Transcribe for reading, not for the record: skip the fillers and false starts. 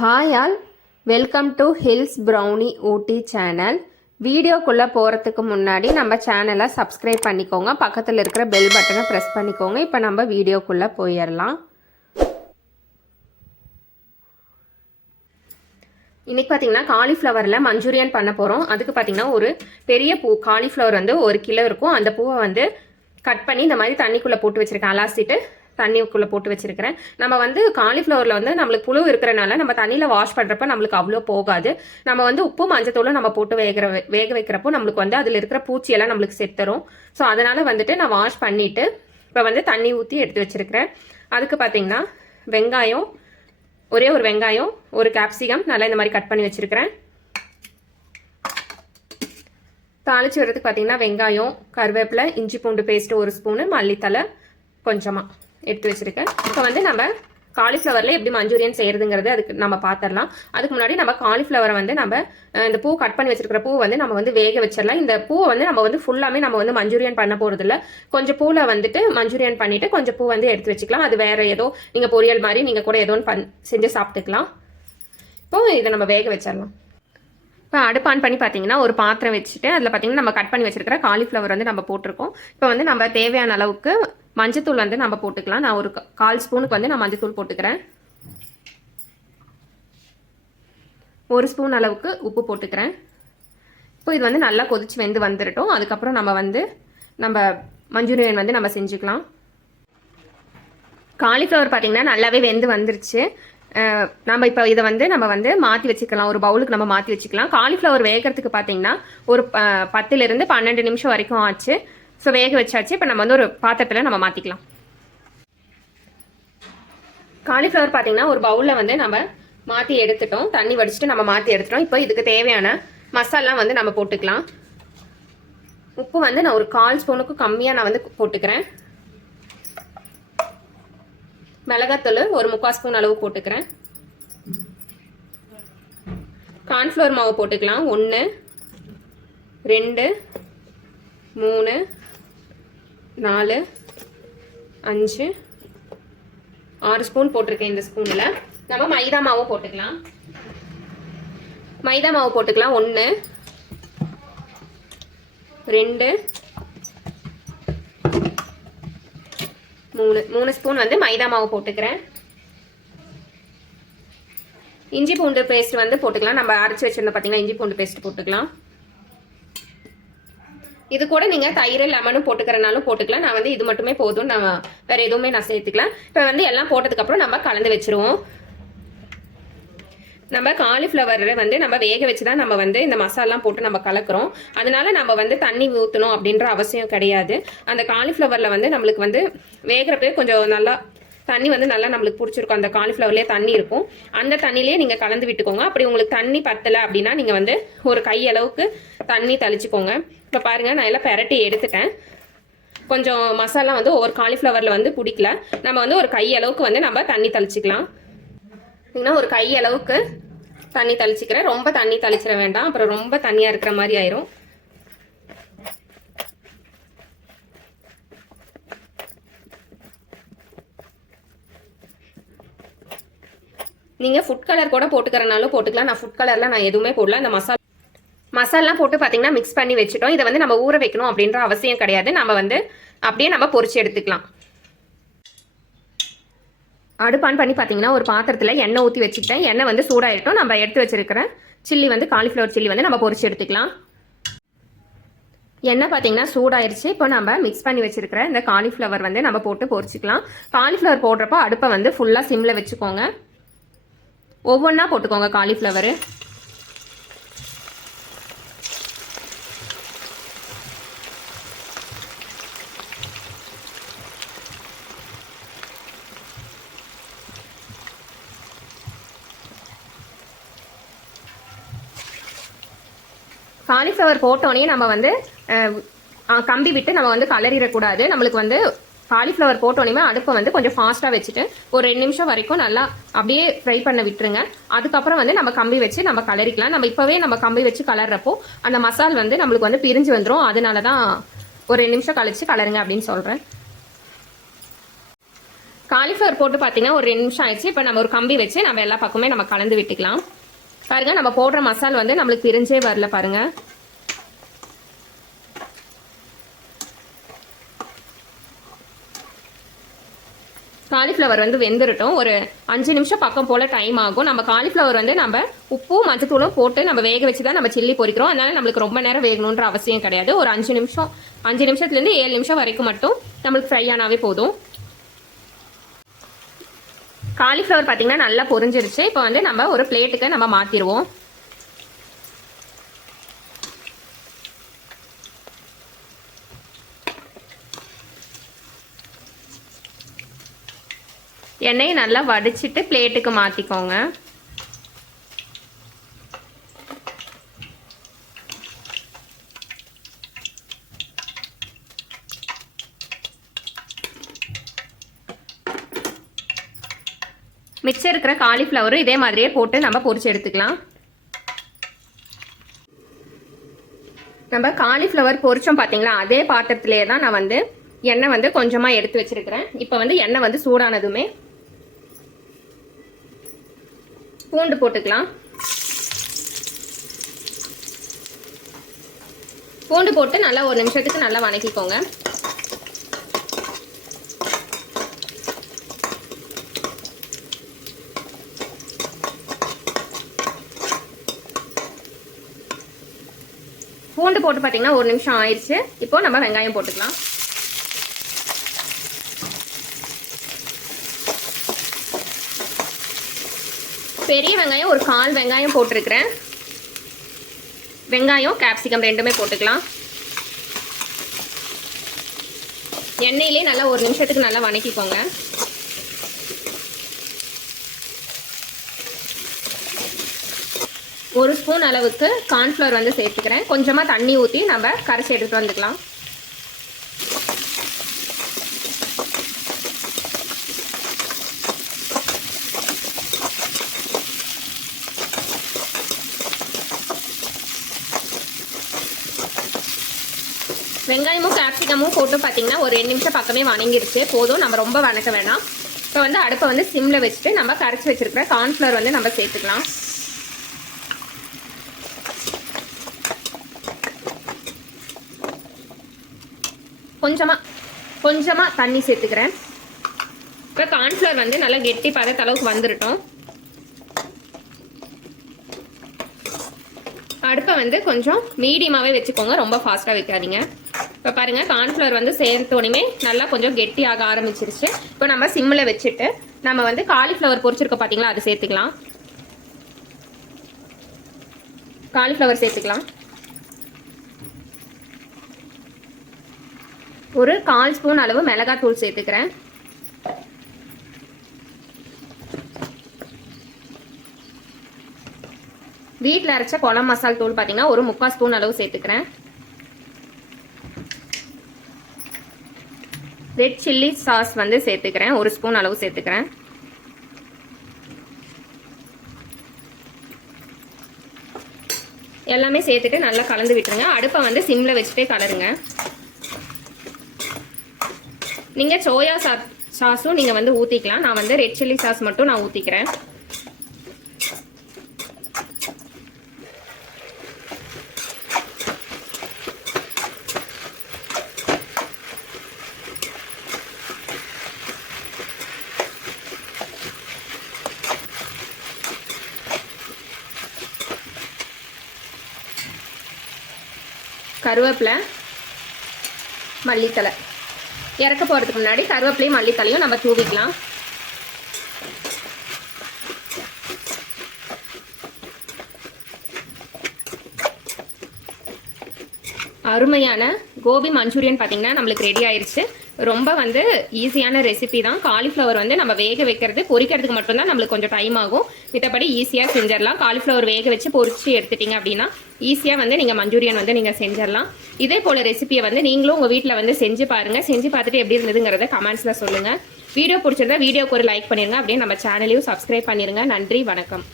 Hi all, welcome to hills brownie Ooty channel. வீடியோக்குள்ளே போகிறதுக்கு முன்னாடி நம்ம சேனலை சப்ஸ்கிரைப் பண்ணிக்கோங்க, பக்கத்தில் இருக்கிற பெல் பட்டனை ப்ரெஸ் பண்ணிக்கோங்க. இப்போ நம்ம வீடியோக்குள்ளே போயிடலாம். இன்றைக்கி பார்த்தீங்கன்னா காலிஃப்ளவரில் மஞ்சூரியன் பண்ண போகிறோம். அதுக்கு பார்த்தீங்கன்னா ஒரு பெரிய பூ காலிஃப்ளவர் வந்து 1 கிலோ இருக்கும். அந்த பூவை வந்து கட் பண்ணி இந்த மாதிரி தண்ணிக்குள்ளே போட்டு வச்சுருக்கேன். அலாசிட்டு தண்ணிக்குள்ளே போட்டு வச்சுருக்கிறேன். நம்ம வந்து காலிஃப்ளவரில் வந்து நம்மளுக்கு புழு இருக்கிறனால நம்ம தண்ணியில் வாஷ் பண்ணுறப்ப நம்மளுக்கு அவ்வளோ போகாது. நம்ம வந்து உப்பு மஞ்சத்தூளும் நம்ம போட்டு வேக வைக்கிறப்போ நம்மளுக்கு வந்து அதில் இருக்கிற பூச்சியெல்லாம் நம்மளுக்கு செத்துரும். ஸோ அதனால் வந்துட்டு நான் வாஷ் பண்ணிவிட்டு இப்போ வந்து தண்ணி ஊற்றி எடுத்து வச்சுருக்கிறேன். அதுக்கு பார்த்தீங்கன்னா வெங்காயம், ஒரே ஒரு வெங்காயம், ஒரு கேப்சிகம் நல்லா இந்த மாதிரி கட் பண்ணி வச்சுருக்கிறேன். தாளிச்சு வரதுக்கு பார்த்தீங்கன்னா வெங்காயம், கருவேப்பிலை, இஞ்சி பூண்டு பேஸ்ட்டு 1 ஸ்பூனு, மல்லித்தலை கொஞ்சமாக எடுத்து வச்சுருக்கேன். இப்போ வந்து நம்ம காலிஃப்ளவரில் எப்படி மஞ்சூரியன் செய்கிறதுங்கிறது அதுக்கு நம்ம பார்த்துடலாம். அதுக்கு முன்னாடி நம்ம காலிஃப்ளவரை வந்து நம்ம இந்த பூ கட் பண்ணி வச்சிருக்கிற பூ வந்து நம்ம வந்து வேக வச்சிடலாம். இந்த பூவை வந்து நம்ம வந்து ஃபுல்லாமே நம்ம வந்து மஞ்சூரியன் பண்ண போகிறது இல்லை. கொஞ்சம் பூவில் வந்துட்டு மஞ்சூரியன் பண்ணிவிட்டு கொஞ்சம் பூ வந்து எடுத்து வச்சுக்கலாம். அது வேறு ஏதோ நீங்கள் பொரியல் மாதிரி நீங்கள் கூட ஏதோ செஞ்சு சாப்பிட்டுக்கலாம். இப்போ இதை நம்ம வேக வச்சிடலாம். இப்போ அடுப்பு ஆன் பண்ணி பார்த்தீங்கன்னா ஒரு பாத்திரம் வச்சுட்டு அதில் பார்த்தீங்கன்னா நம்ம கட் பண்ணி வச்சிருக்கிற காலிஃப்ளவர் வந்து நம்ம போட்டிருக்கோம். இப்போ வந்து நம்ம தேவையான அளவுக்கு மஞ்சத்தூள் வந்து நம்ம போட்டுக்கலாம். நான் ஒரு 1/4 ஸ்பூனுக்கு வந்து நான் மஞ்சத்தூள் போட்டுக்கிறேன். 1 ஸ்பூன் அளவுக்கு உப்பு போட்டுக்கிறேன். இப்போ இது வந்து நல்லா கொதிச்சு வெந்து வந்துடட்டும். அதுக்கப்புறம் நம்ம மஞ்சூரியன் வந்து நம்ம செஞ்சுக்கலாம். காலிஃப்ளவர் பார்த்தீங்கன்னா நல்லாவே வெந்து வந்துருச்சு. நம்ம இப்போ இதை வந்து நம்ம வந்து மாற்றி வச்சுக்கலாம். ஒரு பவுலுக்கு நம்ம மாற்றி வச்சுக்கலாம். காலிஃப்ளவர் வேகிறதுக்கு பார்த்தீங்கன்னா ஒரு 10லிருந்து 12 நிமிஷம் வரைக்கும் ஆச்சு. ஸோ வேக வச்சாச்சு. இப்போ நம்ம வந்து ஒரு பாத்திரத்தில் நம்ம மாற்றிக்கலாம். காலிஃப்ளவர் பார்த்தீங்கன்னா ஒரு பவுலில் வந்து நம்ம மாற்றி எடுத்துட்டோம். தண்ணி வடிச்சிட்டு நம்ம மாற்றி எடுத்துட்டோம். இப்போ இதுக்கு தேவையான மசாலா வந்து நம்ம போட்டுக்கலாம். உப்பு வந்து நான் ஒரு 1/4 ஸ்பூனுக்கு கம்மியாக நான் வந்து போட்டுக்கிறேன். மிளகாத்தூள் ஒரு 3/4 ஸ்பூன் அளவு போட்டுக்கிறேன். கார்ன்ஃப்ளவர் மாவு போட்டுக்கலாம். 1 2 3 4 5 6 ஸ்பூன் போட்டிருக்கேன். இந்த ஸ்பூனில் நம்ம மைதா மாவு போட்டுக்கலாம். மைதா மாவு போட்டுக்கலாம். 1 2 3 ஸ்பூன் வந்து மைதா மாவு போட்டுக்கிறேன். இஞ்சி பூண்டு பேஸ்ட் வந்து போட்டுக்கலாம். நம்ம அரைச்சி வச்சிருந்தோம் பார்த்தீங்கன்னா இஞ்சி பூண்டு பேஸ்ட் போட்டுக்கலாம். இது கூட நீங்கள் தயிர் லெமனும் போட்டுக்கிறனாலும் போட்டுக்கலாம். நான் வந்து இது மட்டுமே போதும், நான் வேறு எதுவுமே நான் சேர்த்துக்கலாம். இப்போ வந்து எல்லாம் போட்டதுக்கப்புறம் நம்ம கலந்து வச்சுருவோம். நம்ம காலிஃப்ளவரை வந்து நம்ம வேக வச்சு தான் நம்ம வந்து இந்த மசாலாம் போட்டு நம்ம கலக்கிறோம். அதனால நம்ம வந்து தண்ணி ஊற்றணும் அப்படின்ற அவசியம் கிடையாது. அந்த காலிஃப்ளவரில் வந்து நம்மளுக்கு வந்து வேகிறப்பே கொஞ்சம் நல்லா தண்ணி வந்து நல்லா நம்மளுக்கு பிடிச்சிருக்கும். அந்த காலிஃப்ளவர்லேயே தண்ணி இருக்கும். அந்த தண்ணியிலே நீங்கள் கலந்து விட்டுக்கோங்க. அப்படி உங்களுக்கு தண்ணி பத்தலை அப்படின்னா நீங்கள் வந்து ஒரு கையளவுக்கு தண்ணி தெளிச்சுக்கோங்க. இப்போ பாருங்கள், நான் எல்லாம் பெரட்டி எடுத்துட்டேன். கொஞ்சம் மசாலா வந்து ஒவ்வொரு காலிஃப்ளவரில் வந்து பிடிக்கல. நம்ம வந்து ஒரு கையளவுக்கு வந்து நம்ம தண்ணி தெளிச்சிக்கலாம். ஒரு கையளவுக்கு தண்ணி தெளிச்சிக்கிறேன். ரொம்ப தண்ணி தெளிச்சிட வேண்டாம், அப்புறம் ரொம்ப தண்ணியாக இருக்கிற மாதிரி ஆயிரும். நீங்கள் ஃபுட் கலர் கூட போட்டுக்கிறனாலும் போட்டுக்கலாம். நான் ஃபுட் கலரில் நான் எதுவுமே போடல. அந்த மசாலாம் போட்டு பார்த்தீங்கன்னா மிக்ஸ் பண்ணி வச்சுட்டோம். இதை வந்து நம்ம ஊற வைக்கணும் அப்படின்ற அவசியம் கிடையாது. நம்ம வந்து அப்படியே நம்ம பொரிச்சு எடுத்துக்கலாம். அடுப்பு ஆன் பண்ணி பார்த்தீங்கன்னா ஒரு பாத்திரத்தில் எண்ணெய் ஊற்றி வச்சுக்கிட்டேன். எண்ணெய் வந்து சூடாகிட்டோம். நம்ம எடுத்து வச்சிருக்கிற சில்லி வந்து காலிஃப்ளவர் சில்லி வந்து நம்ம பொரிச்சு எடுத்துக்கலாம். எண்ணெய் பார்த்தீங்கன்னா சூடாயிருச்சு. இப்போ நம்ம மிக்ஸ் பண்ணி வச்சிருக்கிற இந்த காலிஃப்ளவர் வந்து நம்ம போட்டு பொரிச்சிக்கலாம். காலிஃப்ளவர் போடுறப்போ அடுப்பை வந்து ஃபுல்லாக சிம்மில் வச்சுக்கோங்க. ஒவ்வொன்றா போட்டுக்கோங்க காலிஃப்ளவரு. காலிஃப்ளவர் போட்டோன்னே நம்ம வந்து கம்பி விட்டு நம்ம வந்து கலரிடக்கூடாது. நம்மளுக்கு வந்து காலிஃப்ளவர் போட்டோன்னே அடுப்பை வந்து கொஞ்சம் ஃபாஸ்ட்டாக வச்சுட்டு ஒரு 2 நிமிஷம் வரைக்கும் நல்லா அப்படியே ஃப்ரை பண்ண விட்டுருங்க. அதுக்கப்புறம் வந்து நம்ம கம்பி வச்சு நம்ம கலரிக்கலாம். நம்ம இப்போவே நம்ம கம்பி வச்சு கலர்றப்போ அந்த மசால் வந்து நம்மளுக்கு வந்து பிரிஞ்சு வந்துடும். அதனால தான் ஒரு 2 நிமிஷம் கழிச்சு கலருங்க அப்படின்னு சொல்கிறேன். காலிஃப்ளவர் போட்டு பார்த்தீங்கன்னா ஒரு 2 நிமிஷம் ஆயிடுச்சு. இப்போ நம்ம ஒரு கம்பி வச்சு நம்ம எல்லா பக்கமே நம்ம கலந்து விட்டுக்கலாம். பாருங்க, நம்ம போடுற மசாலா வந்து நம்மளுக்கு பிரிஞ்சே வரல பாருங்க. காலிஃப்ளவர் வந்து வெந்துருட்டும். ஒரு 5 நிமிஷம் பக்கம் போல டைம் ஆகும். நம்ம காலிஃப்ளவர் வந்து நம்ம உப்பு மஞ்சத்தூளும் போட்டு நம்ம வேக வச்சு தான் நம்ம சில்லி பொரிக்கிறோம். அதனால நம்மளுக்கு ரொம்ப நேரம் வேகணுன்ற அவசியம் கிடையாது. ஒரு 5 நிமிஷத்துலேருந்து 7 நிமிஷம் வரைக்கும் மட்டும் நம்மளுக்கு ஃப்ரை ஆனாவே போதும். காலிஃப்ளவர் பார்த்தீங்கன்னா நல்லா பொரிஞ்சிருச்சு. இப்போ வந்து நம்ம ஒரு பிளேட்டுக்கு நம்ம மாற்றிடுவோம். எண்ணெயை நல்லா வடிச்சிட்டு பிளேட்டுக்கு மாற்றிக்கோங்க. மிச்சம் இருக்கிற காலிஃப்ளவரும் இதே மாதிரியே போட்டு நம்ம பொரிச்சு எடுத்துக்கலாம். நம்ம காலிஃப்ளவர் பொரிச்சோம் பார்த்தீங்களா, அதே பாத்திரத்திலே தான் நான் வந்து எண்ணெய் வந்து கொஞ்சமாக எடுத்து வச்சிருக்கிறேன். இப்போ வந்து எண்ணெய் வந்து சூடானதுமே பூண்டு போட்டுக்கலாம். பூண்டு போட்டு நல்லா 1 நிமிஷத்துக்கு நல்லா வதக்கிக்கோங்க. பூண்டு போட்டு பார்த்தீங்கன்னா 1 நிமிஷம் ஆயிடுச்சு. இப்போ நம்ம வெங்காயம் போட்டுக்கலாம். பெரிய வெங்காயம் ஒரு 1/4 வெங்காயம் போட்டிருக்கிறேன். வெங்காயம் கேப்சிகம் ரெண்டுமே போட்டுக்கலாம். எண்ணெயிலே நல்லா 1 நிமிஷத்துக்கு நல்லா வதக்கிக்கோங்க. ஒரு ஸ்பூன் அளவுக்கு கார்ன்ஃப்ளவர் வந்து சேர்த்துக்கிறேன். கொஞ்சமாக தண்ணி ஊற்றி நம்ம கரைச்சி எடுத்துகிட்டு வந்துக்கலாம். வெங்காயமும் கேப்சிகமும் போட்டு பார்த்தீங்கன்னா ஒரு 2 நிமிஷம் பக்கமே வதங்கிடுச்சு. போதும், நம்ம ரொம்ப வதக்க வேணாம். இப்போ வந்து அடுப்பை வந்து சிம்மில் வச்சுட்டு நம்ம கரைச்சி வச்சிருக்கிற கார்ன்ஃப்ளவர் வந்து நம்ம சேர்த்துக்கலாம். கொஞ்சமாக தண்ணி சேர்த்துக்கிறேன். இப்போ கார்ன்ஃப்ளவர் வந்து நல்லா கெட்டி பதத்தளவுக்கு வந்துடட்டும். அடுப்பை வந்து கொஞ்சம் மீடியமாகவே வச்சுக்கோங்க, ரொம்ப ஃபாஸ்ட்டாக வைக்காதீங்க. இப்போ பாருங்கள், கார்ன்ஃப்ளவர் வந்து சேர்த்தோடனே நல்லா கொஞ்சம் கெட்டியாக ஆரம்பிச்சிருச்சு. இப்போ நம்ம சிம்மில் வச்சுட்டு நம்ம வந்து காலிஃப்ளவர் பொரிச்சிருக்கோம் பார்த்தீங்களா, அது சேர்த்துக்கலாம். காலிஃப்ளவர் சேர்த்துக்கலாம். ஒரு 1/4 ஸ்பூன் அளவு மிளகாத்தூள் சேர்த்துக்கிறேன். வீட்டில் அரைச்ச குழம்பு மசால் தூள் பார்த்தீங்கன்னா ஒரு 3/4 ஸ்பூன் அளவு சேர்த்துக்கிறேன். ரெட் சில்லி சாஸ் வந்து சேர்த்துக்கிறேன். 1 ஸ்பூன் அளவு சேர்த்துக்கிறேன். எல்லாமே சேர்த்துட்டு நல்லா கலந்து விட்டுருங்க. அடுப்பை வந்து சிம்மில் வச்சுட்டே கலருங்க. நீங்கள் சோயா சாஸும் நீங்கள் வந்து ஊற்றிக்கலாம். நான் வந்து ரெட் சில்லி சாஸ் மட்டும் நான் ஊற்றிக்கிறேன். கருவேப்பிலை, மல்லித்தலை இறக்க போகிறதுக்கு முன்னாடி கருவேப்பிலையும் மல்லித்தலையும் நம்ம தூவிக்கலாம். அருமையான கோபி மஞ்சூரியன் பார்த்தீங்கன்னா நம்மளுக்கு ரெடி ஆயிடுச்சு. ரொம்ப வந்து ஈஸியான ரெசிபி தான். காலிஃப்ளவர் வந்து நம்ம வேக வைக்கிறது பொரிக்கிறதுக்கு மட்டும்தான் நம்மளுக்கு கொஞ்சம் டைம் ஆகும். மத்தபடி ஈஸியாக செஞ்சிடலாம். காலிஃப்ளவர் வேக வச்சு பொரிச்சு எடுத்துட்டீங்க அப்படின்னா ஈஸியாக வந்து நீங்கள் மஞ்சூரியன் வந்து நீங்கள் செஞ்சிடலாம். இதே போல் ரெசிபியை வந்து நீங்களும் உங்கள் வீட்டில் வந்து செஞ்சு பாருங்கள். செஞ்சு பார்த்துட்டு எப்படி இருந்ததுங்கிறத கமெண்ட்ஸில் சொல்லுங்கள். வீடியோ பிடிச்சிருந்தா வீடியோக்கு ஒரு லைக் பண்ணிடுங்க. அப்படியே நம்ம சேனலையும் சப்ஸ்கிரைப் பண்ணிடுங்க. நன்றி, வணக்கம்.